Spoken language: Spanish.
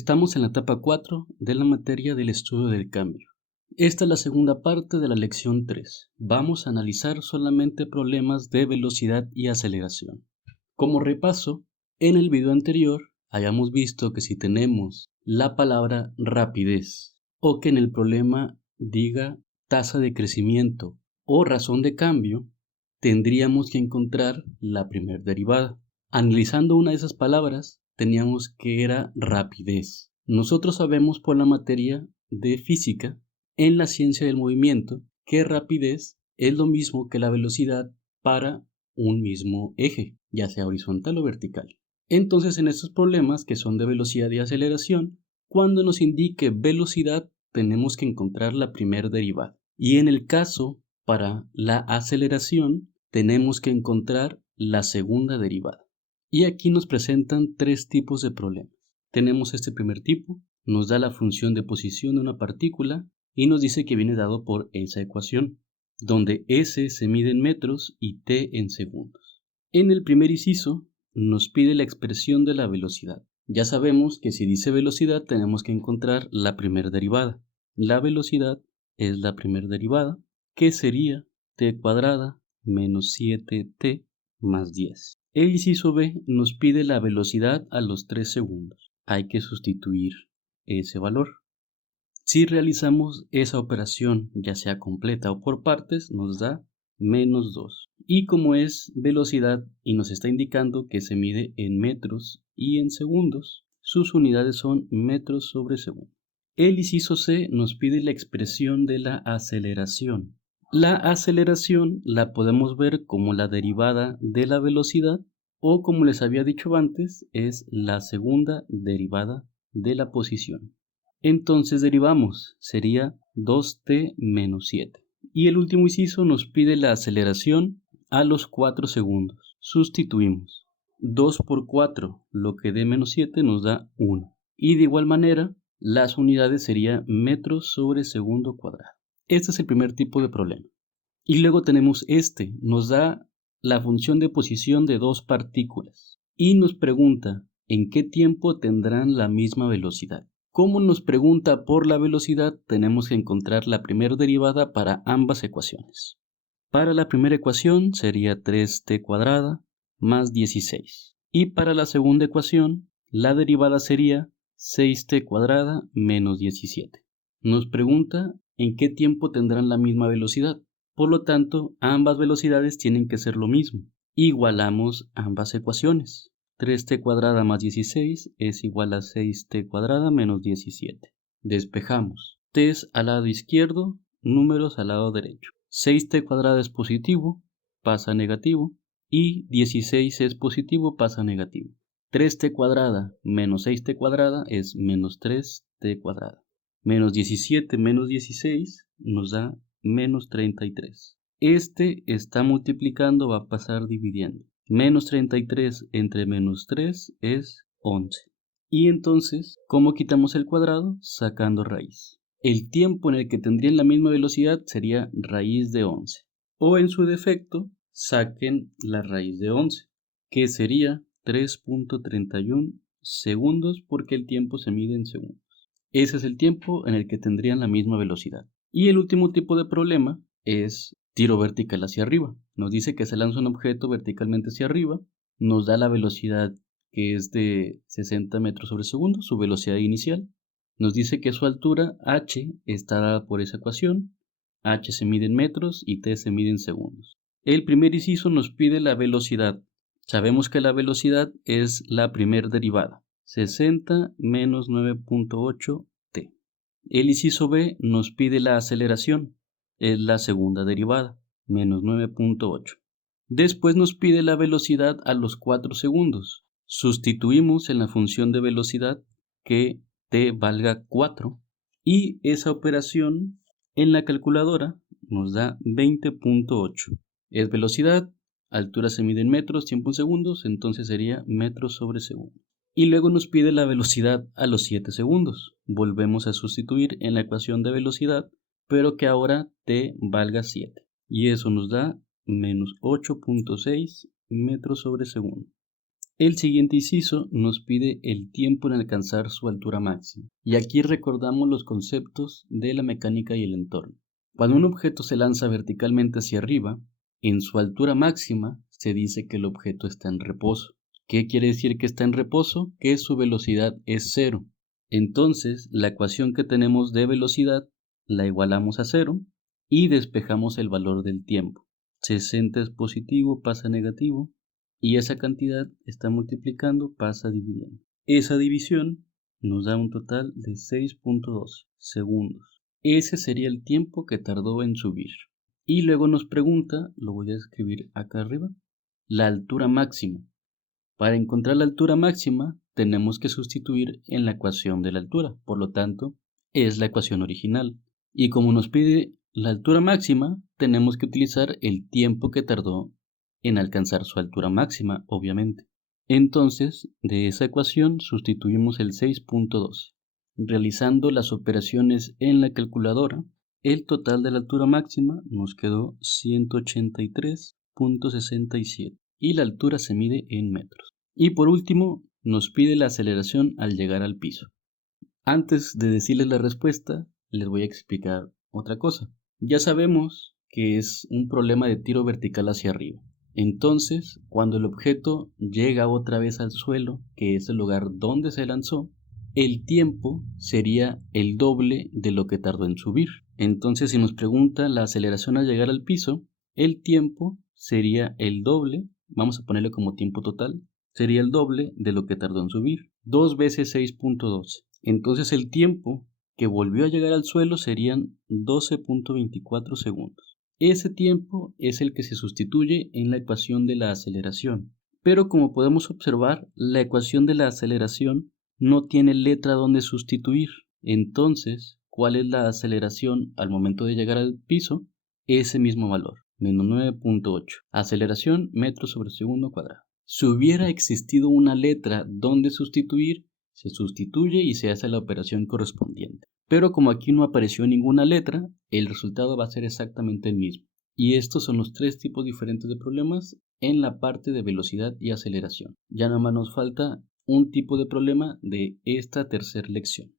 Estamos en la etapa 4 de la materia del estudio del cambio. Esta es la segunda parte de la lección 3. Vamos a analizar solamente problemas de velocidad y aceleración. Como repaso, en el video anterior hayamos visto que si tenemos la palabra rapidez o que en el problema diga tasa de crecimiento o razón de cambio, tendríamos que encontrar la primera derivada. Analizando una de esas palabras, teníamos que era rapidez. Nosotros sabemos por la materia de física, en la ciencia del movimiento, que rapidez es lo mismo que la velocidad para un mismo eje, ya sea horizontal o vertical. Entonces, en estos problemas que son de velocidad y aceleración, cuando nos indique velocidad, tenemos que encontrar la primera derivada. Y en el caso para la aceleración, tenemos que encontrar la segunda derivada. Y aquí nos presentan tres tipos de problemas. Tenemos este primer tipo, nos da la función de posición de una partícula y nos dice que viene dado por esa ecuación, donde S se mide en metros y T en segundos. En el primer inciso nos pide la expresión de la velocidad. Ya sabemos que si dice velocidad tenemos que encontrar la primera derivada. La velocidad es la primera derivada, que sería T cuadrada menos 7T más 10. El inciso B nos pide la velocidad a los 3 segundos. Hay que sustituir ese valor. Si realizamos esa operación, ya sea completa o por partes, nos da menos 2. Y como es velocidad y nos está indicando que se mide en metros y en segundos, sus unidades son metros sobre segundo. El inciso C nos pide la expresión de la aceleración. La aceleración la podemos ver como la derivada de la velocidad o, como les había dicho antes, es la segunda derivada de la posición. Entonces derivamos, sería 2t menos 7. Y el último inciso nos pide la aceleración a los 4 segundos. Sustituimos. 2 por 4, lo que dé menos 7 nos da 1. Y de igual manera, las unidades serían metros sobre segundo cuadrado. Este es el primer tipo de problema. Y luego tenemos este, nos da la función de posición de dos partículas. Y nos pregunta en qué tiempo tendrán la misma velocidad. Como nos pregunta por la velocidad, tenemos que encontrar la primera derivada para ambas ecuaciones. Para la primera ecuación sería 3t cuadrada más 16. Y para la segunda ecuación, la derivada sería 6t cuadrada menos 17. Nos pregunta en qué tiempo tendrán la misma velocidad. Por lo tanto, ambas velocidades tienen que ser lo mismo. Igualamos ambas ecuaciones. 3t cuadrada más 16 es igual a 6t cuadrada menos 17. Despejamos. T al lado izquierdo, números al lado derecho. 6t cuadrada es positivo, pasa a negativo, y 16 es positivo, pasa a negativo. 3t cuadrada menos 6t cuadrada es menos 3t cuadrada. Menos 17 menos 16 nos da menos 33. Este está multiplicando, va a pasar dividiendo. Menos 33 entre menos 3 es 11. Y entonces, ¿cómo quitamos el cuadrado? Sacando raíz. El tiempo en el que tendrían la misma velocidad sería raíz de 11. O en su defecto, saquen la raíz de 11, que sería 3.31 segundos porque el tiempo se mide en segundos. Ese es el tiempo en el que tendrían la misma velocidad. Y el último tipo de problema es tiro vertical hacia arriba. Nos dice que se lanza un objeto verticalmente hacia arriba, nos da la velocidad que es de 60 metros sobre segundo, su velocidad inicial. Nos dice que su altura h está dada por esa ecuación. H se mide en metros y t se mide en segundos. El primer inciso nos pide la velocidad. Sabemos que la velocidad es la primera derivada. 60 menos 9.8 t. El inciso B nos pide la aceleración, es la segunda derivada, menos 9.8. Después nos pide la velocidad a los 4 segundos. Sustituimos en la función de velocidad que t valga 4 y esa operación en la calculadora nos da 20.8. Es velocidad, altura se mide en metros, tiempo en segundos, entonces sería metros sobre segundo. Y luego nos pide la velocidad a los 7 segundos. Volvemos a sustituir en la ecuación de velocidad, pero que ahora t valga 7. Y eso nos da menos 8.6 metros sobre segundo. El siguiente inciso nos pide el tiempo en alcanzar su altura máxima. Y aquí recordamos los conceptos de la mecánica y el entorno. Cuando un objeto se lanza verticalmente hacia arriba, en su altura máxima se dice que el objeto está en reposo. ¿Qué quiere decir que está en reposo? Que su velocidad es cero. Entonces, la ecuación que tenemos de velocidad la igualamos a cero y despejamos el valor del tiempo. 60 es positivo, pasa a negativo. Y esa cantidad está multiplicando, pasa dividiendo. Esa división nos da un total de 6.12 segundos. Ese sería el tiempo que tardó en subir. Y luego nos pregunta, lo voy a escribir acá arriba, la altura máxima. Para encontrar la altura máxima tenemos que sustituir en la ecuación de la altura, por lo tanto es la ecuación original. Y como nos pide la altura máxima, tenemos que utilizar el tiempo que tardó en alcanzar su altura máxima, obviamente. Entonces, de esa ecuación sustituimos el 6.12. Realizando las operaciones en la calculadora, el total de la altura máxima nos quedó 183.67 y la altura se mide en metros. Y por último, nos pide la aceleración al llegar al piso. Antes de decirles la respuesta, les voy a explicar otra cosa. Ya sabemos que es un problema de tiro vertical hacia arriba. Entonces, cuando el objeto llega otra vez al suelo, que es el lugar donde se lanzó, el tiempo sería el doble de lo que tardó en subir. Entonces, si nos pregunta la aceleración al llegar al piso, el tiempo sería el doble, vamos a ponerle como tiempo total, sería el doble de lo que tardó en subir. 2 veces 6.12. Entonces el tiempo que volvió a llegar al suelo serían 12.24 segundos. Ese tiempo es el que se sustituye en la ecuación de la aceleración. Pero como podemos observar, la ecuación de la aceleración no tiene letra donde sustituir. Entonces, ¿cuál es la aceleración al momento de llegar al piso? Ese mismo valor, menos 9.8. Aceleración metros sobre segundo cuadrado. Si hubiera existido una letra donde sustituir, se sustituye y se hace la operación correspondiente. Pero como aquí no apareció ninguna letra, el resultado va a ser exactamente el mismo. Y estos son los 3 tipos diferentes de problemas en la parte de velocidad y aceleración. Ya nada más nos falta un tipo de problema de esta tercera lección.